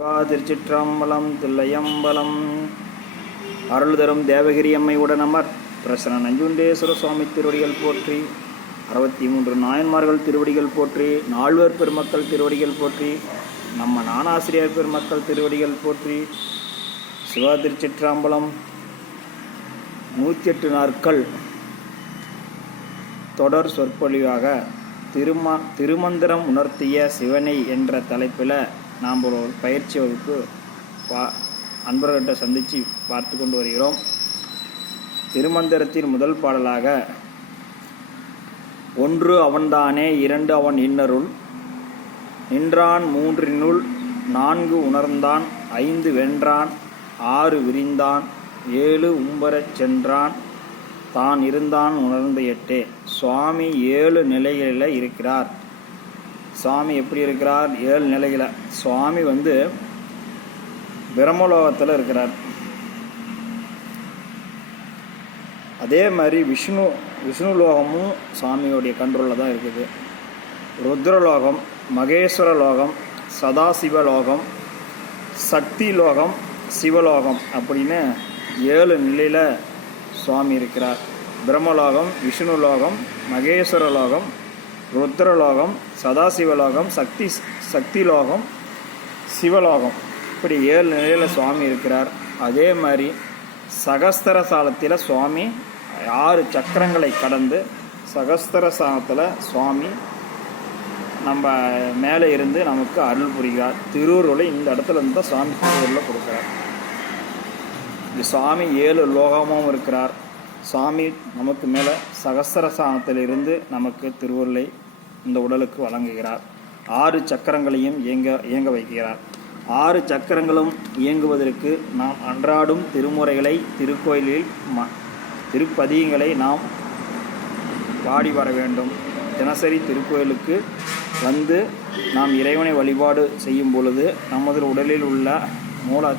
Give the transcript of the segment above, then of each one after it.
வா திருச்சிற்றம்பலம் தில்லையம்பலம். அருள் தரும் தேவகிரி அம்மை உடனமர் பிரசன நஞ்சுண்டேஸ்வர சுவாமி திருவடிகள் போற்றி அறுபத்தி மூன்று நாயன்மார்கள் திருவடிகள் போற்றி நால்வர் பெருமக்கள் திருவடிகள் போற்றி நம்ம நானாசிரியர் பெருமக்கள் திருவடிகள் போற்றி. சிவா திருச்சிற்றம்பலம் நூற்றி எட்டு நாட்கள். தொடர் சொற்பொழிவாக திரும திருமந்திரம் உணர்த்திய சிவனை என்ற தலைப்பில் நாம் ஒரு பயிற்சி வகுப்பு பா அன்பர்கிட்ட சந்தித்து பார்த்து கொண்டு வருகிறோம். திருமந்திரத்தின் முதல் பாடலாக ஒன்று அவன்தானே இரண்டு அவன் இன்னருள். நின்றான் மூன்றினுள் நான்கு உணர்ந்தான் ஐந்து வென்றான் ஆறு விரிந்தான் ஏழு உம்பரச் சென்றான் தான் இருந்தான் உணர்ந்த எட்டே. சுவாமி ஏழு நிலைகளில் இருக்கிறார். சுவாமி எப்படி இருக்கிறார்? ஏழு நிலையில். சுவாமி வந்து பிரம்மலோகத்தில் இருக்கிறார். அதே மாதிரி விஷ்ணு விஷ்ணு லோகமும் சுவாமியோடைய கண்ட்ரோலில் தான் இருக்குது. ருத்ரலோகம் மகேஸ்வர லோகம் சதாசிவ லோகம் சக்தி லோகம் சிவலோகம் அப்படின்னு ஏழு நிலையில் சுவாமி இருக்கிறார். பிரம்மலோகம் விஷ்ணு லோகம் மகேஸ்வர லோகம் ருத்ரலோகம் சதாசிவலோகம் சக்தி சக்தி லோகம் சிவலோகம். இப்படி ஏழு நிலையில் சுவாமி இருக்கிறார். அதே மாதிரி சகஸ்தர சாலத்தில் சுவாமி ஆறு சக்கரங்களை கடந்து சகஸ்தர சாலத்தில் சுவாமி நம்ம மேலே இருந்து நமக்கு அருள் புரிகிறார். திருவுருளை இந்த இடத்துல இருந்து தான் சுவாமி திருவுருளை கொடுக்குறார். இது சுவாமி ஏழு லோகமும் இருக்கிறார். சாமி நமக்கு மேலே சகசரசானத்திலிருந்து நமக்கு திருவருளை இந்த உடலுக்கு வழங்குகிறார். ஆறு சக்கரங்களையும் இயங்க இயங்க வைக்கிறார். ஆறு சக்கரங்களும் இயங்குவதற்கு நாம் அன்றாடும் திருமுறைகளை திருக்கோயிலில் ம திருப்பதியங்களை நாம் பாடி வர வேண்டும். தினசரி திருக்கோயிலுக்கு வந்து நாம் இறைவனை வழிபாடு செய்யும் பொழுது நமது உடலில் உள்ள மூல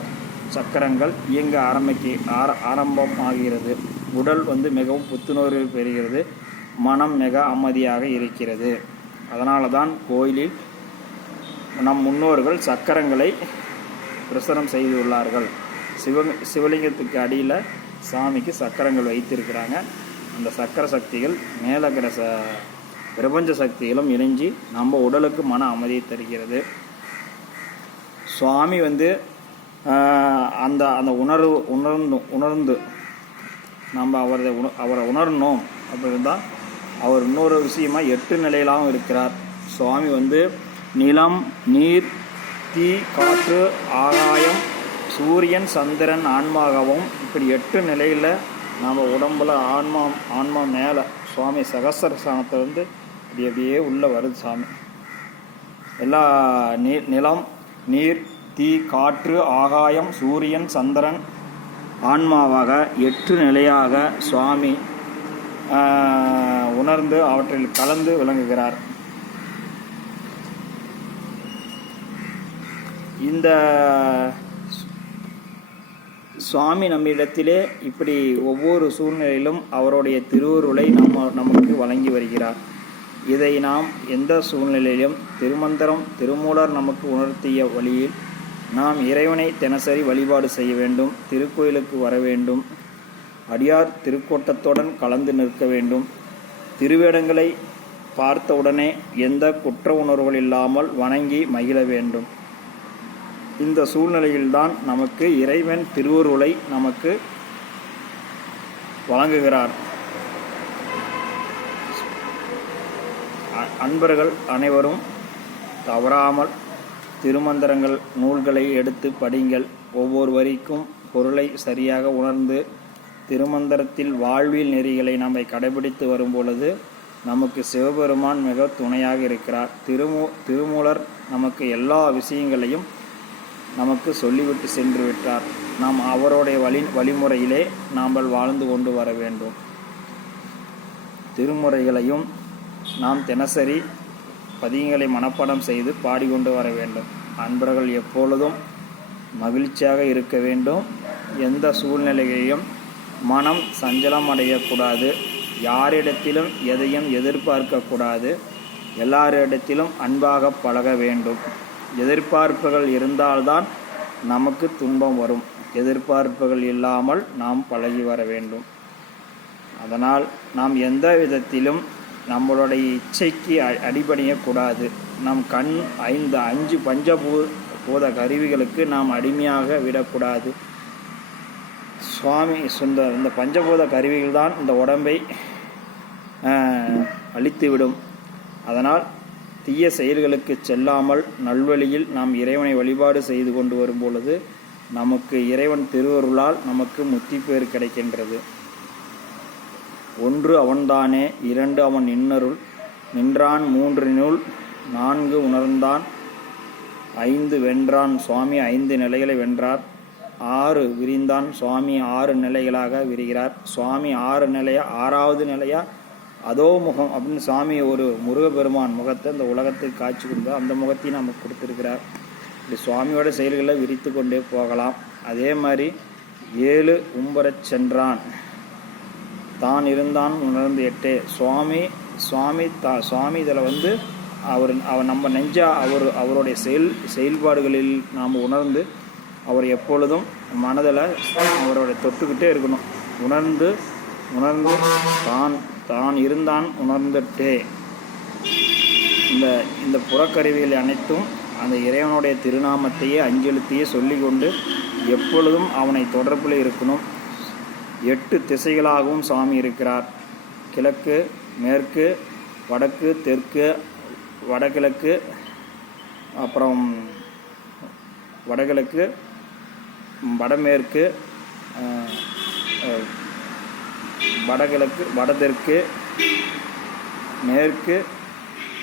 சக்கரங்கள் இயங்க ஆரம்பிக்க ஆர ஆரம்பமாகிறது. உடல் வந்து மிகவும் புத்துணர்வு பெறுகிறது. மனம் மிக அமைதியாக இருக்கிறது. அதனால தான் கோயிலில் நம் முன்னோர்கள் சக்கரங்களை பிரசனம் செய்துள்ளார்கள் சிவ சிவலிங்கத்துக்கு அடியில் சாமிக்கு சக்கரங்கள் வைத்திருக்கிறாங்க. அந்த சக்கர சக்திகள் மேலகிற ச பிரபஞ்ச சக்திகளும் இணைஞ்சி நம்ம உடலுக்கு மன அமைதியை தருகிறது. சுவாமி வந்து அந்த அந்த உணர்வு உணர்ந்து உணர்ந்து நம்ம அவரை உண அவரை உணரணும். அப்படின்னு தான் அவர் இன்னொரு விஷயமா எட்டு நிலையிலாகவும் இருக்கிறார். சுவாமி வந்து நிலம் நீர் தீ காற்று ஆகாயம் சூரியன் சந்திரன் ஆன்மாகவும் இப்படி எட்டு நிலையில் நம்ம உடம்புல ஆன்மா ஆன்மா மேலே சுவாமி சகசர ஸ்தானத்தை வந்து இப்படி அப்படியே உள்ளே வருது சாமி. எல்லா நீ நிலம் நீர் தீ காற்று ஆகாயம் சூரியன் சந்திரன் ஆன்மாவாக எட்டு நிலையாக சுவாமி உணர்ந்து அவற்றில் கலந்து விளங்குகிறார். இந்த சுவாமி நம்மிடத்திலே இப்படி ஒவ்வொரு சூழ்நிலையிலும் அவருடைய திருவுருளை நம்ம நமக்கு வழங்கி வருகிறார். இதை நாம் எந்த சூழ்நிலையிலும் திருமந்திரம் திருமூலர் நமக்கு உணர்த்திய வழியில் நாம் இறைவனை தினசரி வழிபாடு செய்ய வேண்டும் திருக்கோயிலுக்கு வர வேண்டும் அடியார் திருக்கோட்டத்துடன் கலந்து நிற்க வேண்டும். திருவேடங்களை பார்த்தவுடனே எந்த குற்ற உணர்வுகள் இல்லாமல் வணங்கி மகிழ வேண்டும். இந்த சூழ்நிலையில்தான் நமக்கு இறைவன் திருவருளை நமக்கு வழங்குகிறார். அன்பர்கள் அனைவரும் தவறாமல் திருமந்திரங்கள் நூல்களை எடுத்து படிங்கள். ஒவ்வொரு வரிக்கும் பொருளை சரியாக உணர்ந்து திருமந்திரத்தில் வாழ்வியல் நெறிகளை நாம் கடைபிடித்து வரும் பொழுது நமக்கு சிவபெருமான் மிக துணையாக இருக்கிறார். திருமூ திருமூலர் நமக்கு எல்லா விஷயங்களையும் நமக்கு சொல்லிவிட்டு சென்று விட்டார் நாம் அவருடைய வழி வழிமுறையிலே நாம் வாழ்ந்து கொண்டு வர வேண்டும். திருமுறைகளையும் நாம் தினசரி பதியங்களை மனப்பாடம் செய்து பாடிக்கொண்டு வர வேண்டும். அன்பர்கள் எப்பொழுதும் மகிழ்ச்சியாக இருக்க வேண்டும். எந்த சூழ்நிலையையும் மனம் சஞ்சலம் அடையக்கூடாது. யாரிடத்திலும் எதையும் எதிர்பார்க்கக்கூடாது. எல்லாரிடத்திலும் அன்பாக பழக வேண்டும். எதிர்பார்ப்புகள் இருந்தால்தான் நமக்கு துன்பம் வரும். எதிர்பார்ப்புகள் இல்லாமல் நாம் பழகி வர வேண்டும். அதனால் நாம் எந்த விதத்திலும் நம்மளுடைய இச்சைக்கு அடிபணியக்கூடாது. நம் கண் ஐந்து அஞ்சு பஞ்சபூ பூத கருவிகளுக்கு நாம் அடிமையாக விடக்கூடாது. சுவாமி சுந்தர் இந்த பஞ்சபூத கருவிகள் தான் இந்த உடம்பை அழித்துவிடும். அதனால் தீய செயல்களுக்கு செல்லாமல் நல்வழியில் நாம் இறைவனை வழிபாடு செய்து கொண்டு வரும் பொழுது நமக்கு இறைவன் திருவருளால் நமக்கு முத்திப்பேறு கிடைக்கின்றது. ஒன்று அவன்தானே இரண்டு அவன் இன்னருள் நின்றான் மூன்றினுள் நான்கு உணர்ந்தான் ஐந்து வென்றான் சுவாமி ஐந்து நிலைகளை வென்றார். ஆறு விரிந்தான் சுவாமி ஆறு நிலைகளாக விரிகிறார். சுவாமி ஆறு நிலையா ஆறாவது நிலையா? அதோ முகம் அப்படின்னு சுவாமி ஒரு முருகப்பெருமான் முகத்தை இந்த உலகத்தை காட்சி கொடுத்து அந்த முகத்தையும் நமக்கு கொடுத்துருக்கிறார். இப்படி சுவாமியோட செயல்களை விரித்து கொண்டே போகலாம். அதே மாதிரி ஏழு உம்பரச் சென்றான். தான் இருந்தான் உணர்ந்து எட்டே. சுவாமி சுவாமி தா சுவாமி இதில் வந்து அவர் அவர் நம்ம நெஞ்சா அவர் அவருடைய செயல் செயல்பாடுகளில் நாம் உணர்ந்து அவர் எப்பொழுதும் மனதில் அவரோட தொட்டுக்கிட்டே இருக்கணும். உணர்ந்து உணர்ந்து தான் தான் இருந்தான் உணர்ந்துட்டே. இந்த இந்த புறக்கருவிகள் அனைத்தும் அந்த இறைவனுடைய திருநாமத்தையே அஞ்செழுத்தையே சொல்லிக்கொண்டு எப்பொழுதும் அவனை தொடர்பில் இருக்கணும். எட்டு திசைகளாகவும் சாமி இருக்கிறார். கிழக்கு மேற்கு வடக்கு தெற்கு வடகிழக்கு அப்புறம் வடகிழக்கு வடமேற்கு வடகிழக்கு வடதெற்கு மேற்கு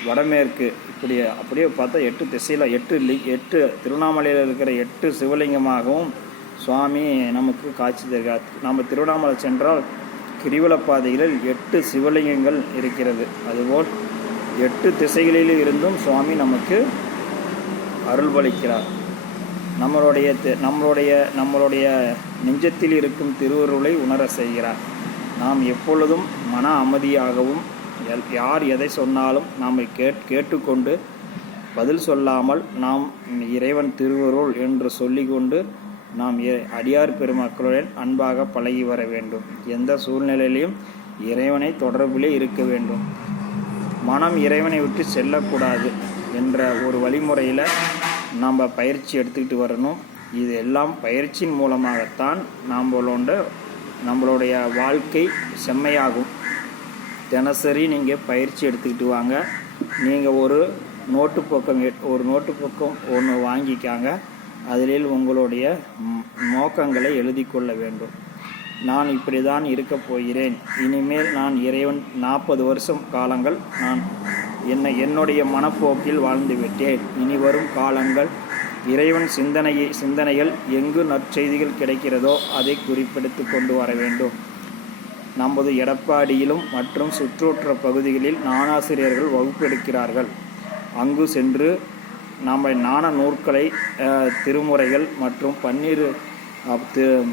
வடமேற்கு. இப்படி அப்படியே பார்த்தா எட்டு திசையில் எட்டு லி எட்டு திருவண்ணாமலையில் இருக்கிற எட்டு சிவலிங்கமாகவும் சுவாமி நமக்கு காட்சி தருகிறார் நாம் திருவண்ணாமலை சென்றால் கிரிவலப் பாதைகளில் எட்டு சிவலிங்கங்கள் இருக்கிறது. அதுபோல் எட்டு திசைகளில் இருந்தும் சுவாமி நமக்கு அருள்பளிக்கிறார். நம்மளுடைய நம்மளுடைய நம்மளுடைய நெஞ்சத்தில் இருக்கும் திருவருளை உணர செய்கிறார். நாம் எப்பொழுதும் மன அமைதியாகவும் யார் எதை சொன்னாலும் நாம் கேட் கேட்டுக்கொண்டு பதில் சொல்லாமல் நாம் இறைவன் திருவருள் என்று சொல்லிக்கொண்டு நாம் எ- அடியார் பெருமக்களுடன் அன்பாக பழகி வர வேண்டும். எந்த சூழ்நிலையிலையும் இறைவனை தொடர்பிலே இருக்க வேண்டும். மனம் இறைவனை விட்டு செல்லக்கூடாது என்ற ஒரு வழிமுறையில் நம்ம பயிற்சி எடுத்துக்கிட்டு வரணும். இது எல்லாம் பயிற்சியின் மூலமாகத்தான் நம்மளோட நம்மளுடைய வாழ்க்கை செம்மையாகும். தினசரி நீங்கள் பயிற்சி எடுத்துக்கிட்டு வாங்க. நீங்கள் ஒரு நோட்டு பக்கம் ஒரு நோட்டு பக்கம் ஒன்று வாங்கிக்காங்க. அதில் உங்களுடைய நோக்கங்களை எழுதி கொள்ள வேண்டும். நான் இப்படி தான் இருக்கப் போகிறேன். இனிமேல் நான் இறைவன் நாற்பது வருஷம் காலங்கள் நான் என்னை என்னுடைய மனப்போக்கில் வாழ்ந்துவிட்டேன் இனி வரும் காலங்கள் இறைவன் சிந்தனையை சிந்தனைகள் எங்கு நற்செய்திகள் கிடைக்கிறதோ அதை குறிப்பெடுத்து கொண்டு வர வேண்டும். நமது எடப்பாடியிலும் மற்றும் சுற்றுவட்ட பகுதிகளில் நானாசிரியர்கள் வகுப்பெடுக்கிறார்கள். அங்கு சென்று நம்ம நாண நூற்களை திருமுறைகள் மற்றும் பன்னீர் தி-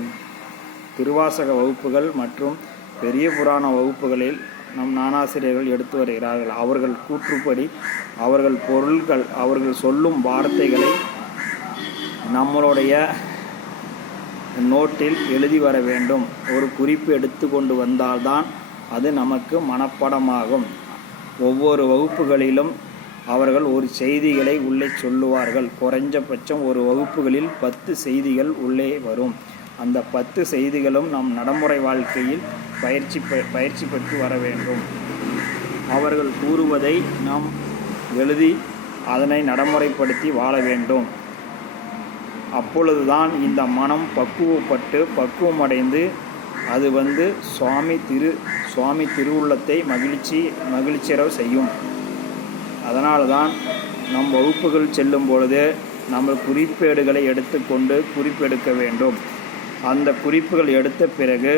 திருவாசக வகுப்புகள் மற்றும் பெரிய புராண வகுப்புகளில் நம் நானாசிரியர்கள் எடுத்து வருகிறார்கள். அவர்கள் கூற்றுப்படி அவர்கள் பொருள்கள் அவர்கள் சொல்லும் வார்த்தைகளை நம்மளுடைய நோட்டில் எழுதி வர வேண்டும். ஒரு குறிப்பு எடுத்து கொண்டு வந்தால்தான் அது நமக்கு மனப்பாடமாகும். ஒவ்வொரு வகுப்புகளிலும் அவர்கள் ஒரு செய்திகளை உள்ளே சொல்லுவார்கள். குறைஞ்சபட்சம் ஒரு வகுப்புகளில் பத்து செய்திகள் உள்ளே வரும். அந்த பத்து செய்திகளும் நம் நடைமுறை வாழ்க்கையில் பயிற்சி பயிற்சி பெற்று வர வேண்டும். அவர்கள் கூறுவதை நாம் எழுதி அதனை நடைமுறைப்படுத்தி வாழ வேண்டும். அப்பொழுதுதான் இந்த மனம் பக்குவப்பட்டு பக்குவமடைந்து அது வந்து சுவாமி திரு சுவாமி திருவுள்ளத்தை மகிழ்ச்சி மகிழ்ச்சியரவு செய்யும். அதனால் தான் நம் வகுப்புகள் செல்லும் பொழுது நம்ம குறிப்பேடுகளை எடுத்துக்கொண்டு குறிப்பெடுக்க வேண்டும். அந்த குறிப்புகள் எடுத்த பிறகு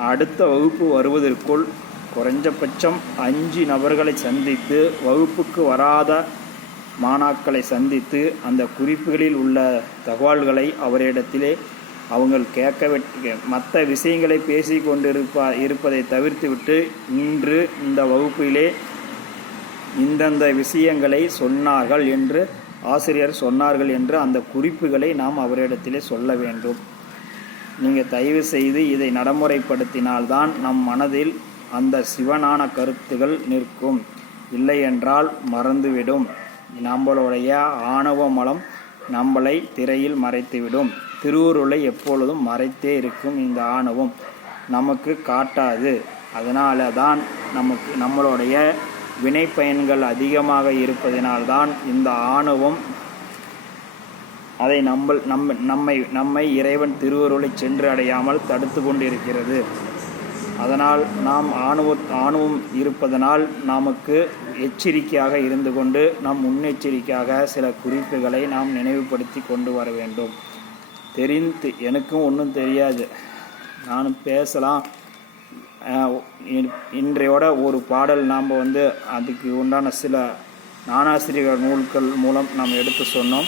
அடுத்த வகுப்பு வருவதற்குள் குறைஞ்சபட்சம் அஞ்சு நபர்களை சந்தித்து வகுப்புக்கு வராத மாணாக்களை சந்தித்து அந்த குறிப்புகளில் உள்ள தகவல்களை அவரிடத்திலே அவங்க கேட்க வெட்- மற்ற விஷயங்களை பேசி கொண்டிருப்ப இருப்பதை தவிர்த்துவிட்டு இன்று இந்த வகுப்பிலே இந்தந்த விஷயங்களை சொன்னார்கள் என்று ஆசிரியர் சொன்னார்கள் என்று அந்த குறிப்புகளை நாம் அவரிடத்திலே சொல்ல வேண்டும். நீங்கள் தயவு செய்து இதை நடைமுறைப்படுத்தினால்தான் நம் மனதில் அந்த சிவனான கருத்துகள் நிற்கும். இல்லை என்றால் மறந்துவிடும். நம்மளுடைய ஆணவ மலம் நம்மளை திரையில் மறைத்துவிடும். திருவுருளை எப்பொழுதும் மறைத்தே இருக்கும் இந்த ஆணவம். நமக்கு காட்டாது. அதனால தான் நமக்கு நம்மளுடைய வினை பயன்கள் அதிகமாக இருப்பதினால்தான் இந்த ஆணவம் அதை நம்ம நம்ம நம்மை நம்மை இறைவன் திருவருளை சென்று அடையாமல் தடுத்து கொண்டிருக்கிறது. அதனால் நாம் ஆணவ ஆணவம் இருப்பதனால் நமக்கு எச்சரிக்கையாக இருந்து கொண்டு நாம் முன்னெச்சரிக்கையாக சில குறிப்புகளை நாம் நினைவுபடுத்தி கொண்டு வர வேண்டும். தெரிந்து எனக்கும் ஒன்றும் தெரியாது. நானும் பேசலாம். இன்றையோட ஒரு பாடல் நாம் வந்து அதுக்கு உண்டான சில நானாசிரியர் நூல்கள் மூலம் நாம் எடுத்து சொன்னோம்.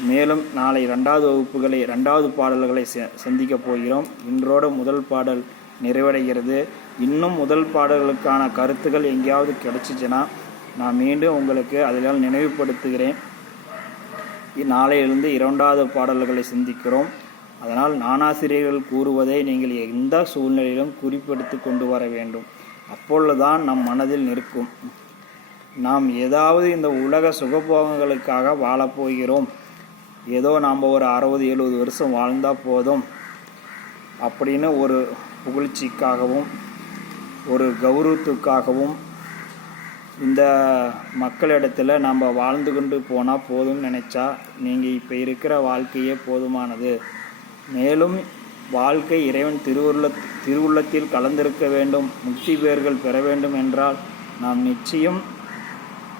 மேலும் நாளை ரெண்டாவது வகுப்புகளை ரெண்டாவது பாடல்களை ச- சந்திக்கப் போகிறோம். இன்றோட முதல் பாடல் நிறைவடைகிறது. இன்னும் முதல் பாடல்களுக்கான கருத்துக்கள் எங்கேயாவது கிடச்சிச்சின்னா நான் மீண்டும் உங்களுக்கு அதில் நினைவுபடுத்துகிறேன். நாளையிலிருந்து இரண்டாவது பாடல்களை சிந்திக்கிறோம். அதனால் நானாசிரியர்கள் கூறுவதை நீங்கள் எந்த சூழ்நிலையிலும் குறிப்பெடுத்து கொண்டு வர வேண்டும். அப்பொழுதுதான் நம் மனதில் நிற்கும். நாம் ஏதாவது இந்த உலக சுகபோகங்களுக்காக வாழப்போகிறோம் ஏதோ நாம் ஒரு அறுபது எழுபது வருஷம் வாழ்ந்தால் போதும். அப்படின்னு ஒரு புகழ்ச்சிக்காகவும் ஒரு கௌரவத்துக்காகவும் இந்த மக்களிடத்தில் நம்ம வாழ்ந்து கொண்டு போனால் போதும்னு நினச்சா நீங்கள் இப்போ இருக்கிற வாழ்க்கையே போதுமானது. மேலும் வாழ்க்கை இறைவன் திருவுருள திருவுள்ளத்தில் கலந்திருக்க வேண்டும் முக்தி பேர்கள் பெற வேண்டும் என்றால் நாம் நிச்சயம்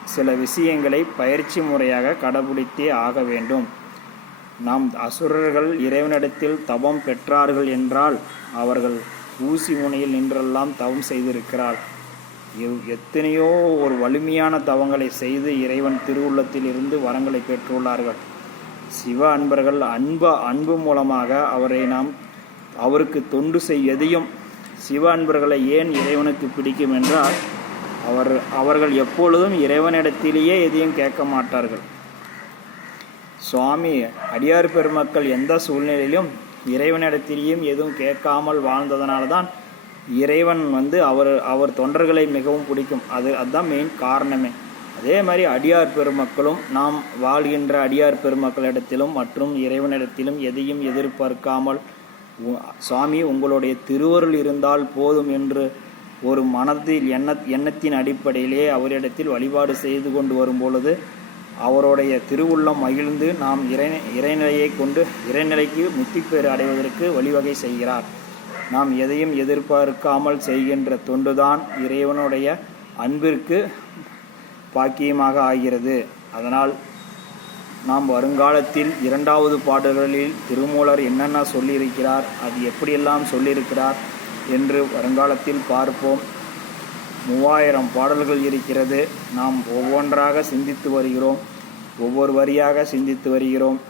சில விஷயங்களை பயிற்சி முறையாக கடைபிடித்தே ஆக வேண்டும். நாம் அசுரர்கள் இறைவனிடத்தில் தவம் பெற்றார்கள் என்றால் அவர்கள் ஊசி முனையில் நின்றெல்லாம் தவம் செய்திருக்கிறாள் எவ்- எத்தனையோ ஒரு வலிமையான தவங்களை செய்து இறைவன் திருவுள்ளத்தில் இருந்து வரங்களை பெற்றுள்ளார்கள். சிவ அன்பர்கள் அன்ப அன்பு மூலமாக அவரை நாம் அவருக்கு தொண்டு செய்யதையும் சிவ அன்பர்களை ஏன் இறைவனுக்கு பிடிக்கும் என்றால் அவர் அவர்கள் எப்பொழுதும் இறைவனிடத்திலேயே எதையும் கேட்க மாட்டார்கள். சுவாமி அடியார் பெருமக்கள் எந்த சூழ்நிலையிலும் இறைவனிடத்திலேயும் எதுவும் கேட்காமல் வாழ்ந்ததனால தான் இறைவன் வந்து அவர் அவர் தொண்டர்களை மிகவும் பிடிக்கும். அது அதுதான் மெயின் காரணமே. அதே மாதிரி அடியார் பெருமக்களும் நாம் வாழ்கின்ற அடியார் பெருமக்களிடத்திலும் மற்றும் இறைவனிடத்திலும் எதையும் எதிர்பார்க்காமல் உ- சுவாமி உங்களுடைய திருவருள் இருந்தால் போதும் என்று ஒரு மனதில் எண்ண எண்ணத்தின் அடிப்படையிலே அவரிடத்தில் வழிபாடு செய்து கொண்டு வரும் பொழுது அவருடைய திருவுள்ளம் மகிழ்ந்து நாம் இறை இறைநிலையை கொண்டு இறைநிலைக்கு முத்திப்பேறு அடைவதற்கு வழிவகை செய்கிறார். நாம் எதையும் எதிர்பார்க்காமல் செய்கின்ற தொண்டுதான் இறைவனுடைய அன்பிற்கு பாக்கியமாக ஆகிறது. அதனால் நாம் வருங்காலத்தில் இரண்டாவது பாடல்களில் திருமூலர் என்னென்ன சொல்லியிருக்கிறார் அது எப்படியெல்லாம் சொல்லியிருக்கிறார் என்று வருங்காலத்தில் பார்ப்போம். மூவாயிரம் பாடல்கள் இருக்கிறது. நாம் ஒவ்வொன்றாக சிந்தித்து வருகிறோம். ஒவ்வொரு வரியாக சிந்தித்து வருகிறோம்.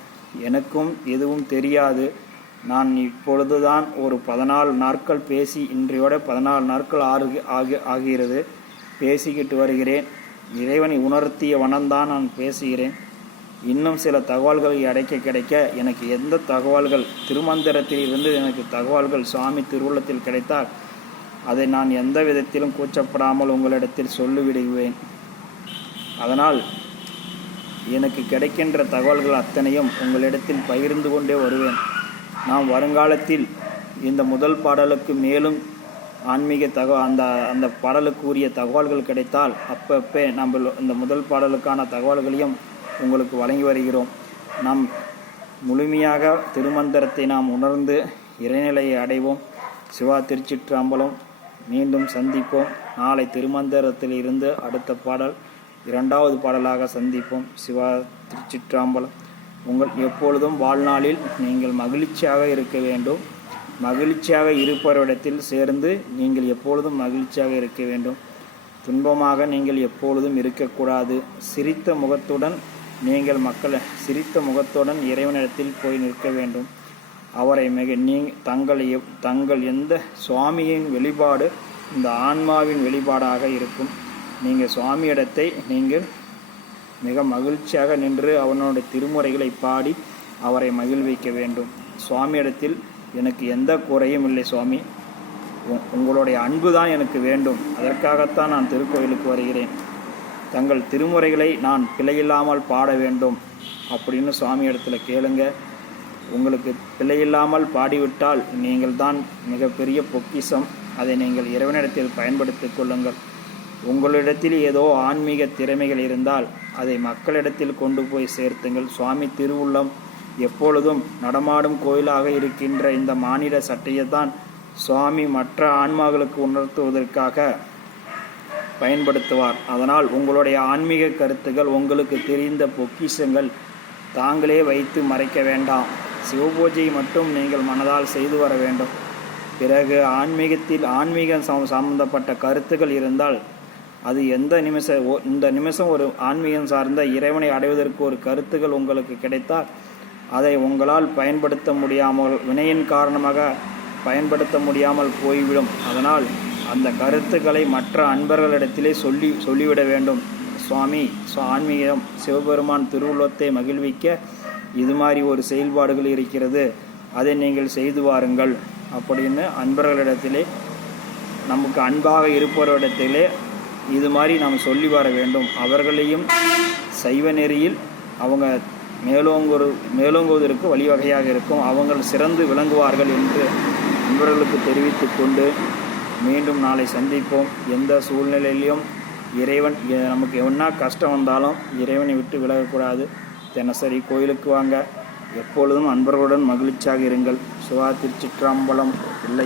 எனக்கும் எதுவும் தெரியாது. நான் இப்பொழுதுதான் ஒரு பதினாலு நாட்கள் பேசி இன்றையோட பதினாலு நாட்கள் ஆறு ஆகி ஆகிறது. பேசிக்கிட்டு வருகிறேன். இறைவனை உணர்த்திய வனம்தான் நான் பேசுகிறேன். இன்னும் சில தகவல்களை அடைக்க கிடைக்க எனக்கு எந்த தகவல்கள் திருமந்திரத்தில் இருந்து எனக்கு தகவல்கள் சுவாமி திருவுள்ளத்தில் கிடைத்தால் அதை நான் எந்த விதத்திலும் கூச்சப்படாமல் உங்களிடத்தில் சொல்லிவிடுவேன். அதனால் எனக்கு கிடைக்கின்ற தகவல்கள் அத்தனையும் உங்களிடத்தில் பகிர்ந்து கொண்டே வருவேன். நாம் வருங்காலத்தில் இந்த முதல் பாடலுக்கு மேலும் ஆன்மீக தக அந்த அந்த பாடலுக்குரிய தகவல்கள் கிடைத்தால் அப்பப்போ நம்ம இந்த முதல் பாடலுக்கான தகவல்களையும் உங்களுக்கு வழங்கி வருகிறோம். நாம் முழுமையாக திருமந்திரத்தை நாம் உணர்ந்து இறைநிலையை அடைவோம். சிவா திருச்சிற்றம்பலம். மீண்டும் சந்திப்போம். நாளை திருமந்திரத்தில் இருந்து அடுத்த பாடல் இரண்டாவது பாடலாக சந்திப்போம். சிவா திருச்சிற்றாம்பலம். உங்கள் எப்பொழுதும் வாழ்நாளில் நீங்கள் மகிழ்ச்சியாக இருக்க வேண்டும். மகிழ்ச்சியாக இருப்பவரிடத்தில் சேர்ந்து நீங்கள் எப்பொழுதும் மகிழ்ச்சியாக இருக்க வேண்டும். துன்பமாக நீங்கள் எப்பொழுதும் இருக்கக்கூடாது. சிரித்த முகத்துடன் நீங்கள் மக்களை சிரித்த முகத்துடன் இறைவனிடத்தில் போய் நிற்க வேண்டும். அவரை மிக நீ தங்கள் எப்- தங்கள் எந்த சுவாமியின் வெளிப்பாடு இந்த ஆன்மாவின் வெளிப்பாடாக இருக்கும். நீங்கள் சுவாமியிடத்தை நீங்கள் மிக மகிழ்ச்சியாக நின்று அவனுடைய திருமுறைகளை பாடி அவரை மகிழ்விக்க வேண்டும். சுவாமியிடத்தில் எனக்கு எந்த குறையும் இல்லை சுவாமி. உ- உங்களுடைய அன்பு தான் எனக்கு வேண்டும். அதற்காகத்தான் நான் திருக்கோயிலுக்கு வருகிறேன். தங்கள் திருமுறைகளை நான் பிழையில்லாமல் பாட வேண்டும். அப்படின்னு சுவாமி இடத்துல கேளுங்க. உங்களுக்கு பிழையில்லாமல் பாடிவிட்டால் நீங்கள் தான் மிகப்பெரிய பொக்கிஷம். அதை நீங்கள் இறைவனிடத்தில் பயன்படுத்திக் கொள்ளுங்கள். உங்களிடத்தில் ஏதோ ஆன்மீக திறமைகள் இருந்தால் அதை மக்களிடத்தில் கொண்டு போய் சேர்த்துங்கள். சுவாமி திருவுள்ளம் எப்பொழுதும் நடமாடும் கோயிலாக இருக்கின்ற இந்த மானிட சட்டையைத்தான் சுவாமி மற்ற ஆன்மாக்களுக்கு உணர்த்துவதற்காக பயன்படுத்துவார். அதனால் உங்களுடைய ஆன்மீக கருத்துகள் உங்களுக்கு தெரிந்த பொக்கிஷங்கள் தாங்களே வைத்து மறைக்க வேண்டாம். சிவபூஜையை மட்டும் நீங்கள் மனதால் செய்து வர வேண்டும். பிறகு ஆன்மீகத்தில் ஆன்மீகம் சம்பந்தப்பட்ட கருத்துக்கள் இருந்தால் அது எந்த நிமிஷம் இந்த நிமிஷம் ஒரு ஆன்மீகம் சார்ந்த இறைவனை அடைவதற்கு ஒரு கருத்துக்கள் உங்களுக்கு கிடைத்தால் அதை உங்களால் பயன்படுத்த முடியாமல் வினையின் காரணமாக பயன்படுத்த முடியாமல் போய்விடும். அதனால் அந்த கருத்துக்களை மற்ற அன்பர்களிடத்திலே சொல்லி சொல்லிவிட வேண்டும். சுவாமி சு- ஆன்மீகம் சிவபெருமான் திருவுள்ளத்தை மகிழ்விக்க இது மாதிரி ஒரு செயல்பாடுகள் இருக்கிறது. அதை நீங்கள் செய்து வாருங்கள். அப்படின்னு அன்பர்களிடத்திலே நமக்கு அன்பாக இருப்பவரிடத்திலே இது மாதிரி நாம் சொல்லி வர வேண்டும். அவர்களையும் சைவ நெறியில் அவங்க மேலோங்குரு மேலோங்குவதற்கு வழிவகையாக இருக்கும். அவங்கள் சிறந்து விளங்குவார்கள் என்று நண்பர்களுக்கு தெரிவித்து கொண்டு மீண்டும் நாளை சந்திப்போம். எந்த சூழ்நிலையிலையும் இறைவன் நமக்கு என்ன கஷ்டம் வந்தாலும் இறைவனை விட்டு விலகக்கூடாது. தினசரி கோயிலுக்கு வாங்க. எப்பொழுதும் அன்பர்களுடன் மகிழ்ச்சியாக இருங்கள். சிவா திருச்சிற்றம்பலம் இல்லையா